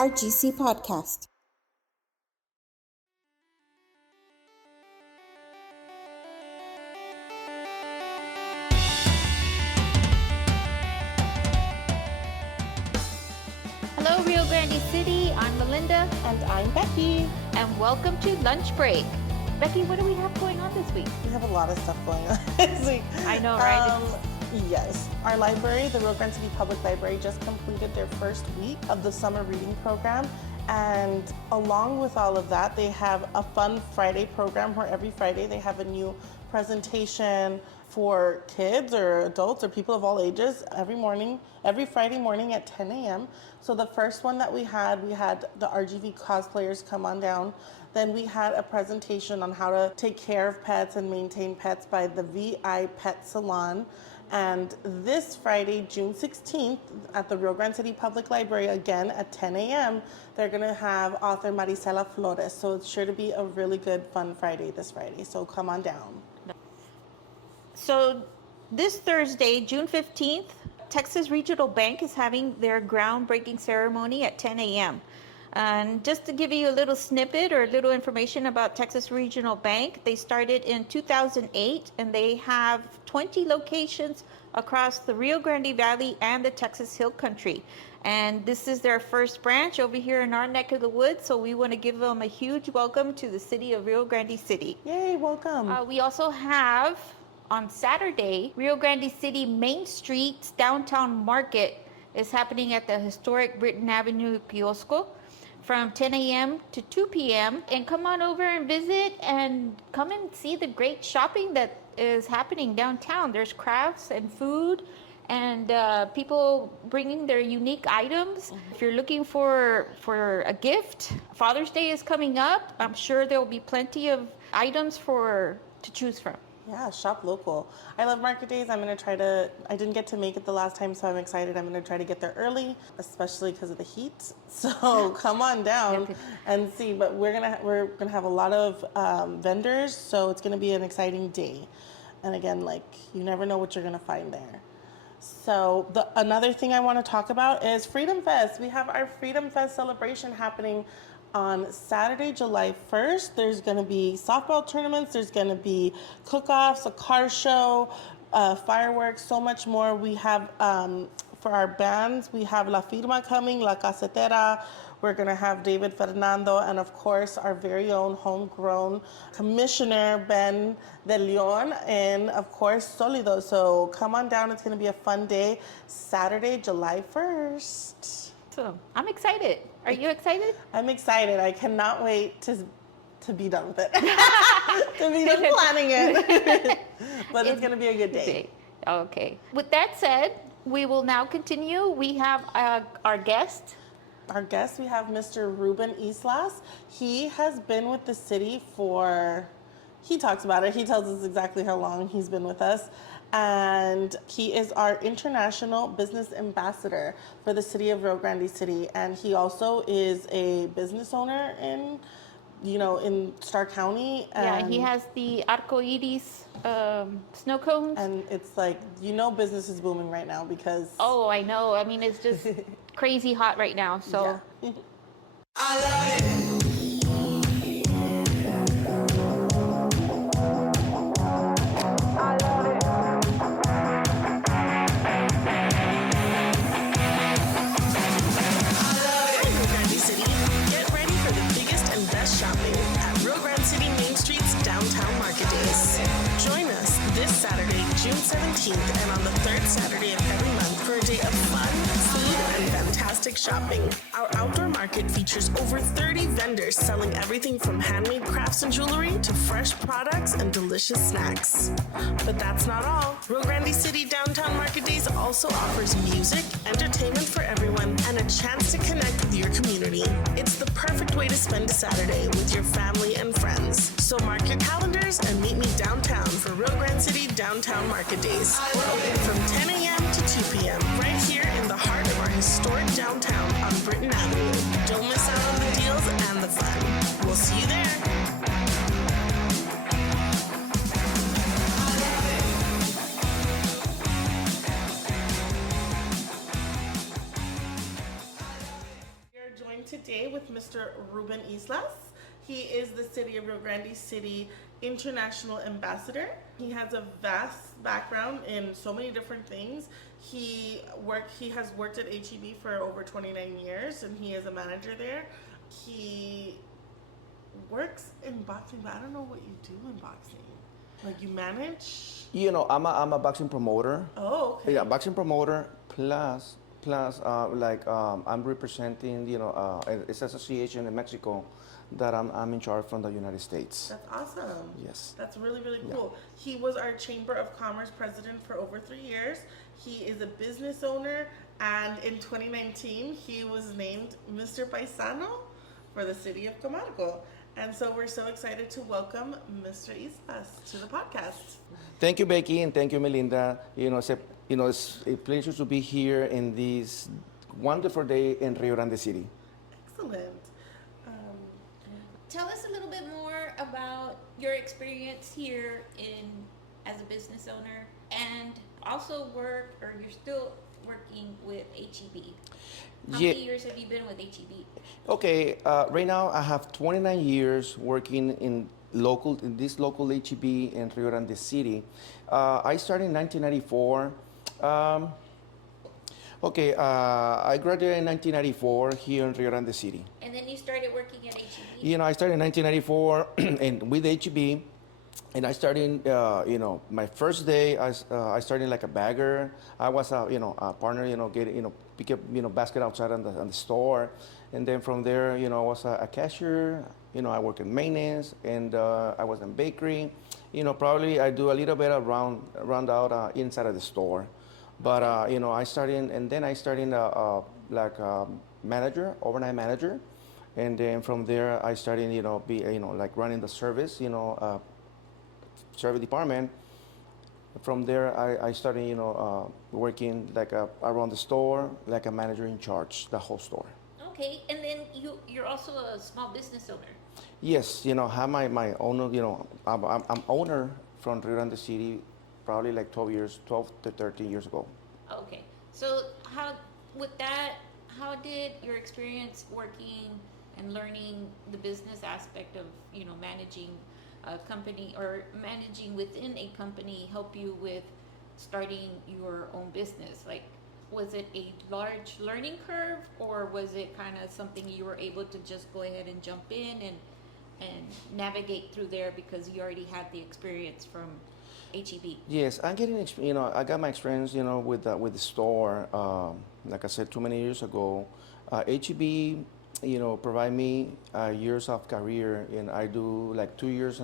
RGC Podcast. Hello, Rio Grande City. I'm Melinda. And I'm Becky. And welcome to Lunch Break. Becky, what do we have going on this week? We have a lot of stuff going on this week. I know, right? Yes. Our library, the Rio Grande City Public Library, just completed their first week of the summer reading program. And along with all of that, they have a fun Friday program where every Friday they have a new presentation for kids or adults or people of all ages every Friday morning at 10 a.m. So the first one that we had the RGV cosplayers come on down. Then we had a presentation on how to take care of pets and maintain pets by the VI Pet Salon. And this Friday, June 16th, at the Rio Grande City Public Library, again at 10 a.m., they're going to have author Marisela Flores. So it's sure to be a really good, fun Friday this Friday. So come on down. So this Thursday, June 15th, Texas Regional Bank is having their groundbreaking ceremony at 10 a.m. And just to give you a little snippet or a little information about Texas Regional Bank, they started in 2008 and they have 20 locations across the Rio Grande Valley and the Texas Hill Country. And this is their first branch over here in our neck of the woods, so we want to give them a huge welcome to the city of Rio Grande City. Yay, welcome. We also have on Saturday, Rio Grande City Main Street's downtown market is happening at the historic Britton Avenue Kiosco from 10 a.m. to 2 p.m. And come on over and visit and come and see the great shopping that is happening downtown. There's crafts and food and people bringing their unique items. If you're looking for a gift, Father's Day is coming up. I'm sure there will be plenty of items to choose from. Yeah, shop local. I love market days. I didn't get to make it the last time, so I'm excited. I'm going to try to get there early, especially because of the heat. So come on down and see. But we're gonna have a lot of vendors, so it's going to be an exciting day. And again, you never know what you're going to find there. So another thing I want to talk about is Freedom Fest. We have our Freedom Fest celebration happening on Saturday, July 1st. There's going to be softball tournaments, there's going to be cook-offs, a car show, fireworks, so much more. We have, for our bands, we have La Firma coming, La Casetera. We're going to have David Fernando, and of course, our very own homegrown commissioner, Ben De Leon, and of course, Solido. So come on down. It's going to be a fun day, Saturday, July 1st. So I'm excited. Are you excited? I'm excited. I cannot wait to be done with it. To be done planning it. But it's going to be a good day. Okay. With that said, we will now continue. We have our guest. Our guest, we have Mr. Ruben Islas. He has been with the city he talks about it. He tells us exactly how long he's been with us. And he is our international business ambassador for the city of Rio Grande City. And he also is a business owner in Starr County. And he has the Arcoiris snow cones. And it's business is booming right now because... Oh, I know. I mean, it's just crazy hot right now. So yeah. I love it. June 17th and on the third Saturday of every month for a day of fun, food, and fantastic shopping. Our outdoor market features over 30 vendors selling everything from handmade crafts and jewelry to fresh products and delicious snacks. But that's not all. Rio Grande City Downtown Market Days also offers music, entertainment for everyone, and a chance to connect with your community. It's the perfect way to spend a Saturday with your family and friends. So mark your calendars and meet me downtown for Rio Grande City Downtown Market Days. We're open from 10 a.m. to 2 p.m. right here in the heart of our historic downtown on Britton Avenue. Don't miss out on the deals and the fun. We'll see you there. today with Mr. Ruben Islas. He is the City of Rio Grande City International Ambassador. He has a vast background in so many different things. He has worked at HEB for over 29 years, and he is a manager there. He works in boxing, but I don't know what you do in boxing. Like, you manage? I'm a boxing promoter. Oh, okay. Yeah, boxing promoter plus I'm representing it's association in Mexico that I'm in charge from the United States. That's awesome. Yes. That's really, really cool. He was our Chamber of Commerce president for over 3 years. He is a business owner, and in 2019, he was named Mr. Paisano for the city of Camargo. And so we're so excited to welcome Mr. Islas to the podcast. Thank you, Becky, and thank you, Melinda. It's a pleasure to be here in this wonderful day in Rio Grande City. Excellent. Tell us a little bit more about your experience here as a business owner, and also you're still working with HEB. How many years have you been with HEB? Okay, right now I have 29 years working in this local HEB in Rio Grande City. I started in 1994. I graduated in 1994 here in Rio Grande City. And then you started working at HEB? I started in 1994 and with HEB, and I started, my first day, I started like a bagger. I was a partner, pick up, basket outside on the store. And then from there, I was a cashier, I work in maintenance, and I was in bakery. Probably I do a little bit of round out inside of the store. But, I started, and then I started like a manager, overnight manager. And then from there, I started, like running the service, service department. From there, I started, working like around the store, like a manager in charge, the whole store. Okay, and then you're also a small business owner. Yes, I have my own, I'm owner from Rio Grande City, probably like 12 to 13 years ago. Okay, so how did your experience working and learning the business aspect of, managing a company or managing within a company help you with starting your own business? Like, was it a large learning curve, or was it kind of something you were able to just go ahead and jump in and navigate through there because you already had the experience from HEB? Yes, I'm getting, I got my experience, with the store. Like I said, too many years ago, HEB, provide me years of career, and I do like 2.5 years,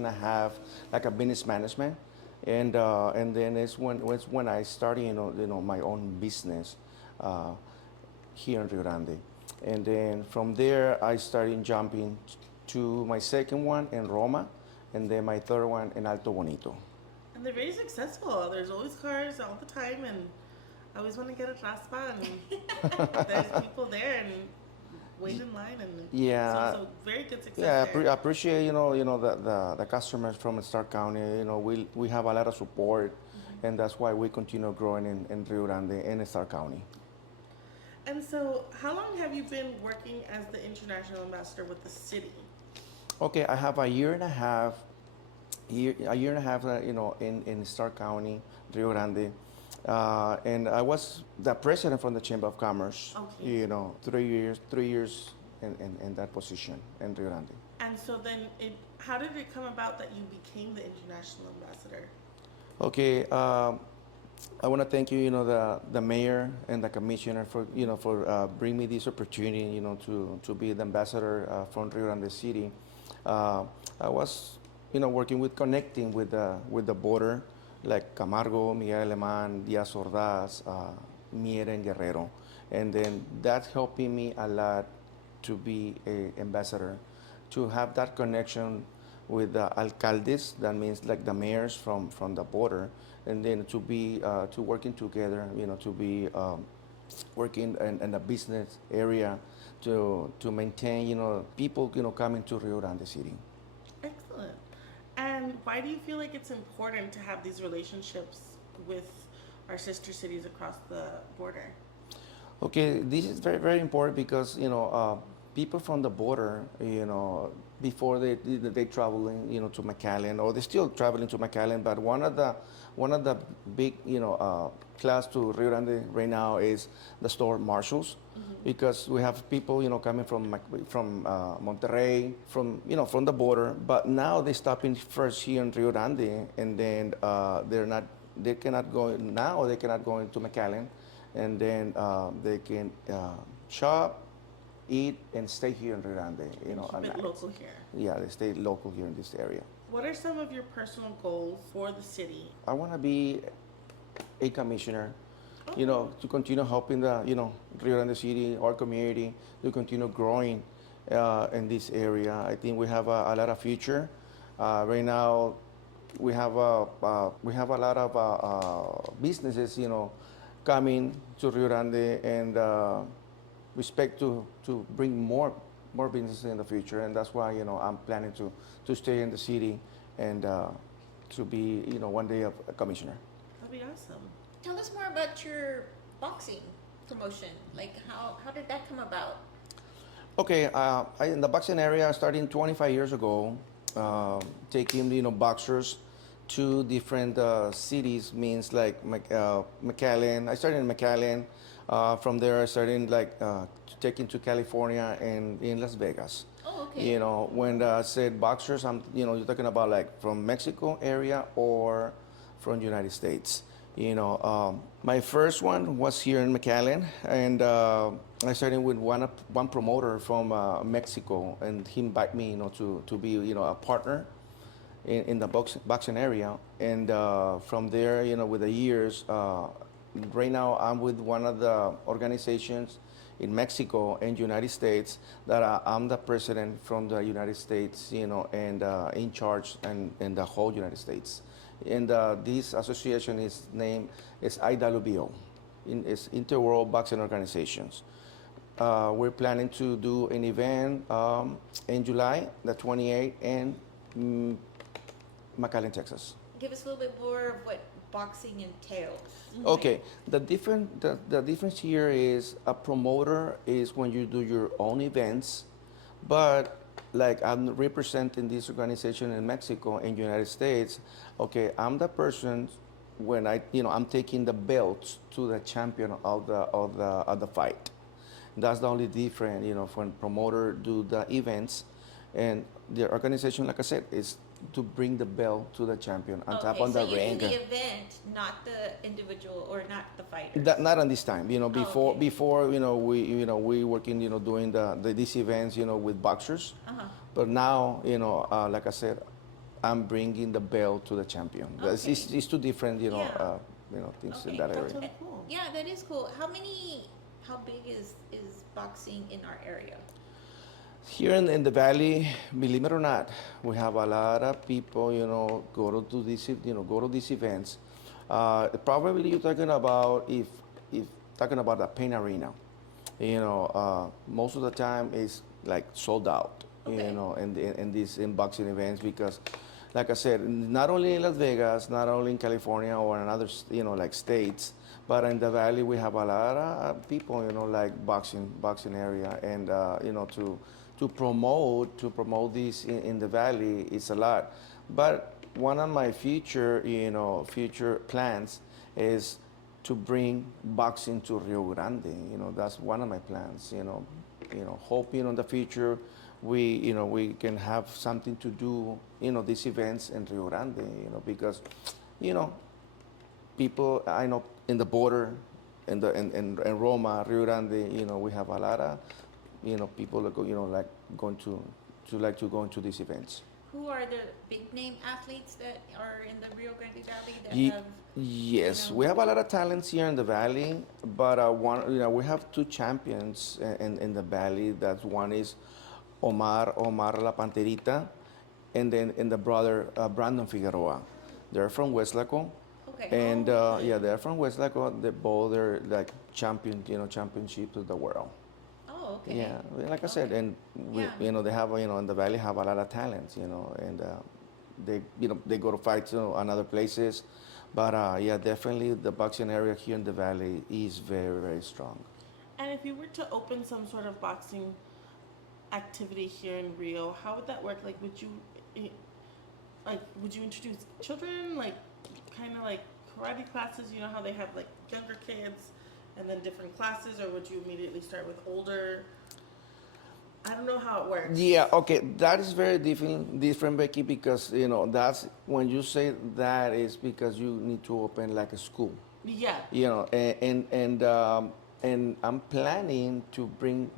like a business management. And then it's when I started, my own business here in Rio Grande. And then from there, I started jumping to my second one in Roma, and then my third one in Alto Bonito. And they're very successful. There's always cars all the time, and I always want to get a raspa, and there's people there and wait in line, and so very good success. Yeah, there. I appreciate the customers from Stark County. We have a lot of support, and that's why we continue growing in Rio Grande and Stark County. And so, how long have you been working as the international ambassador with the city? Okay, I have a year and a half, in Stark County, Rio Grande. And I was the president from the Chamber of Commerce. Okay. 3 years in that position in Rio Grande. And so then, how did it come about that you became the international ambassador? Okay, I want to thank you, the mayor and the commissioner for bringing me this opportunity, to be the ambassador from Rio Grande City. I was, working with connecting with the border, like Camargo, Miguel Alemán, Díaz Ordaz, Miera, and Guerrero. And then that helping me a lot to be an ambassador, to have that connection with the alcaldes, that means like the mayors from the border, and then to be to working together, to be working in the business area to maintain, people, coming to Rio Grande City. Excellent. And why do you feel like it's important to have these relationships with our sister cities across the border? Okay, this is very, very important because, people from the border, before they traveling, to McAllen, or they're still traveling to McAllen. But one of the big, class to Rio Grande right now is the store Marshalls, because we have people, coming from Monterrey, from the border. But now they stopping first here in Rio Grande, and then they cannot go now. They cannot go into McAllen, and then they can shop, eat, and stay here in Rio Grande. Keep it local here. Yeah, they stay local here in this area. What are some of your personal goals for the city? I want to be a commissioner, to continue helping the, Rio Grande City, our community, to continue growing in this area. I think we have a lot of future. Right now, we have a lot of businesses, coming to Rio Grande, and we expect to bring more businesses in the future, and that's why I'm planning to stay in the city and to be one day a commissioner. That'd be awesome. Tell us more about your boxing promotion. Like, how did that come about? Okay, in the boxing area, starting 25 years ago, taking boxers to different cities, means like McAllen. I started in McAllen. From there, I started taking to California and in Las Vegas. Oh, okay. When I said boxers, you're talking about like from Mexico area or from United States. My first one was here in McAllen, and I started with one promoter from Mexico, and he invited me, to be, a partner in the boxing area. And from there, with the years, right now I'm with one of the organizations in Mexico and United States that I'm the president from the United States, and in charge in the whole United States. And this association is named IWBO, it's Interworld Boxing Organizations. We're planning to do an event in July, the 28th, in McAllen, Texas. Give us a little bit more of what boxing entails. Okay, the difference here is a promoter is when you do your own events, but like I'm representing this organization in Mexico and United States. Okay, I'm the person when I'm taking the belts to the champion of the fight. That's the only difference, when promoter do the events, and the organization, like I said, is to bring the belt to the champion on top on the ring. So you do the event, not the individual or not the fighter. Not on this time, before okay. before we working these events with boxers, but now like I said, I'm bringing the belt to the champion. Okay. It's two different things Okay. in that area. That's really cool. Yeah, that is cool. How big is boxing in our area? Here in the valley, believe it or not, we have a lot of people, go to these events. Probably you're talking about if talking about the paint arena, most of the time it's like sold out, Okay. in boxing events, because, like I said, not only in Las Vegas, not only in California or in other like states, but in the valley we have a lot of people, like boxing area, and to promote this in the valley is a lot. But one of my future plans is to bring boxing to Rio Grande. That's one of my plans. Hope in the future we can have something to do. These events in Rio Grande. Because people I know in the border, in Roma, Rio Grande. We have a lot of people that go, like going to go into these events. Who are the big name athletes that are in the Rio Grande Valley that have? Yes, we have a lot of talents here in the valley, but we have two champions in the valley. That one is Omar La Panterita, and then the brother Brandon Figueroa. They're from Westlaco. Okay. And they're from Westlaco. They both are like championships of the world. Oh, okay. Yeah, like I said, and we, Yeah. they have, in the valley have a lot of talents, and they go to fight, on other places, but definitely the boxing area here in the valley is very, very strong. And if you were to open some sort of boxing activity here in Rio, how would that work? Like, eh, would you introduce children, like, kind of like karate classes? You know how they have like younger kids and then different classes, or would you immediately start with older? I don't know how it works. Yeah, okay, that is very different, Becky, because that's when you say that is because you need to open like a school. Yeah. And I'm planning to bring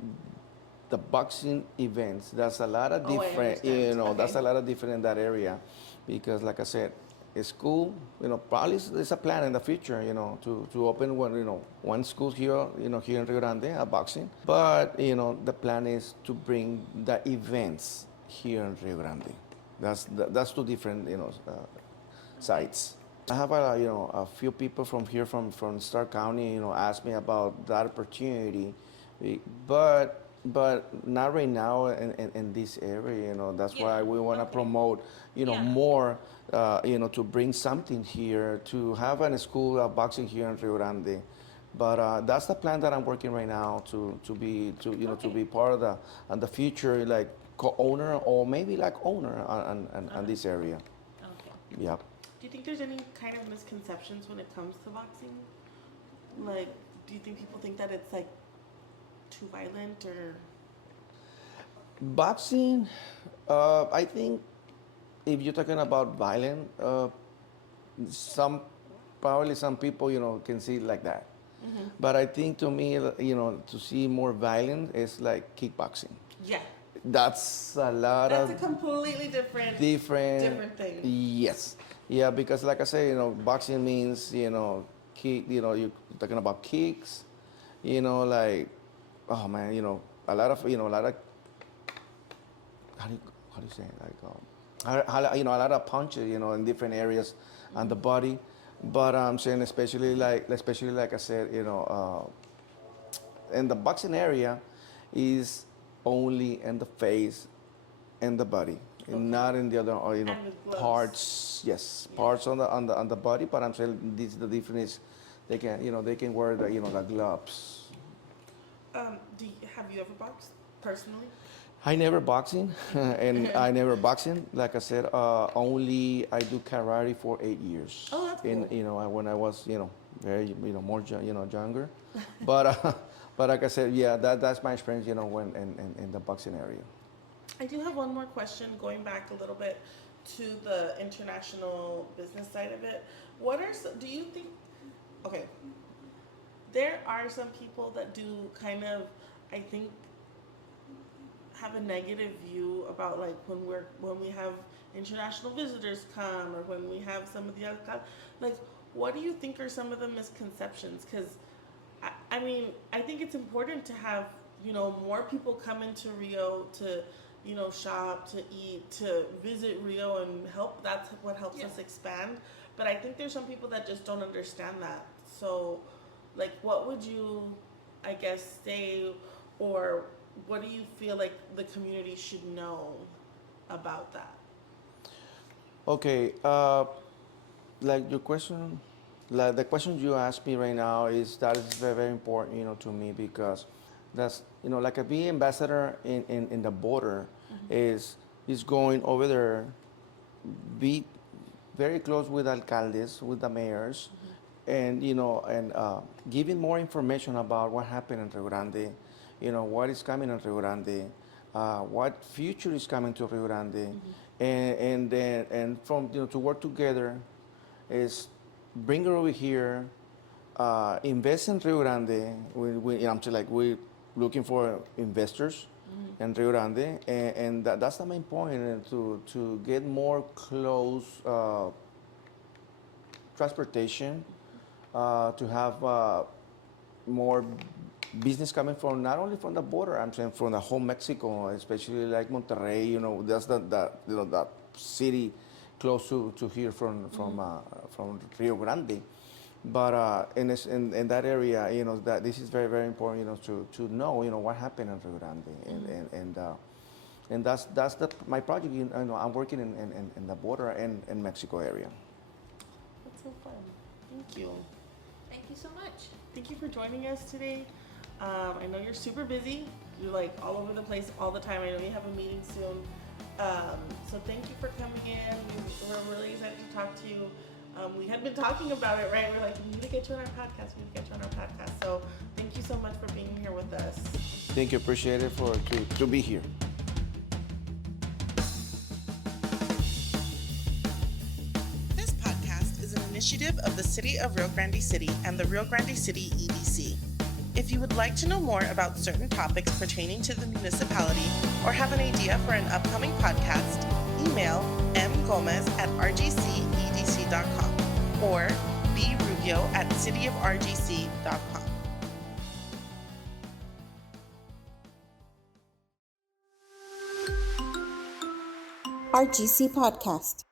the boxing events. That's a lot of Oh, I different, understand. that's Okay. a lot of different in that area, because like I said, a school, probably it's a plan in the future, to open one school here, here in Rio Grande, a boxing. But the plan is to bring the events here in Rio Grande. That's two different, sites. I have a few people from here from Stark County, ask me about that opportunity, but not right now in this area. That's why we want to promote, Yeah. more, to bring something here, to have a school of boxing here in Rio Grande. But that's the plan that I'm working right now to be part of the future, like co-owner or maybe like owner on this area. Okay. Yep. Do you think there's any kind of misconceptions when it comes to boxing? Like, do you think people think that it's like too violent or? Boxing, I think if you're talking about violent, some probably some people can see it like that. But I think to me, to see more violent is like kickboxing. Yeah. That's a lot That's a of completely different thing. Yes, yeah, because like I say, boxing means kick. You're talking about kicks. Like, oh man, a lot of how do you say it? Like a lot of punches in different areas on the body. But I'm saying especially like I said, in the boxing area is only in the face and the body, and not in the other And with gloves. parts. Yes, parts on the body. But I'm saying this the difference is they can wear the gloves. Have you ever boxed personally? I never boxing, and I never boxing. Like I said, only I do karate for 8 years. Oh, that's cool. When I was very more younger, but but like I said, yeah, that's my experience. When in the boxing area. I do have one more question going back a little bit to the international business side of it. Do you think, okay, there are some people that do kind of, I think, have a negative view about like when we have international visitors come or when we have some of the other, like, what do you think are some of the misconceptions? Because I mean, I think it's important to have more people come into Rio to shop, to eat, to visit Rio and help. That's what helps us expand. But I think there's some people that just don't understand that. So, like, what would you, I guess, say, or what do you feel like the community should know about that? Okay, like your question, like the question you asked me right now is very, very important, to me, because that's like a bee ambassador in the border is going over there, be very close with alcaldes, with the mayors, and giving more information about what happened in Rio Grande, what is coming in Rio Grande, what future is coming to Rio Grande, and from to work together is bring it over here, invest in Rio Grande. I'm saying, like, we're looking for investors in Rio Grande, and that's the main point, to get more close transportation, to have more business coming from not only from the border. I'm saying from the whole Mexico, especially like Monterrey. That's that city close to here from Rio Grande. But in that area, that this is very, very important, to know, what happened in Rio Grande, and that's my project. I'm working in the border and in Mexico area. That's so fun. Thank you. Thank you so much. Thank you for joining us today. I know you're super busy, you're like all over the place all the time. I know you have a meeting soon. So thank you for coming in. We're really excited to talk to you. We had been talking about it, right? We're like, we need to get you on our podcast. We need to get you on our podcast. So thank you so much for being here with us. Thank you. Appreciate it to be here. This podcast is an initiative of the City of Rio Grande City and the Rio Grande City EDC. If you would like to know more about certain topics pertaining to the municipality or have an idea for an upcoming podcast, email mgomez@rgcedc.com or brubio@cityofrgc.com. RGC Podcast.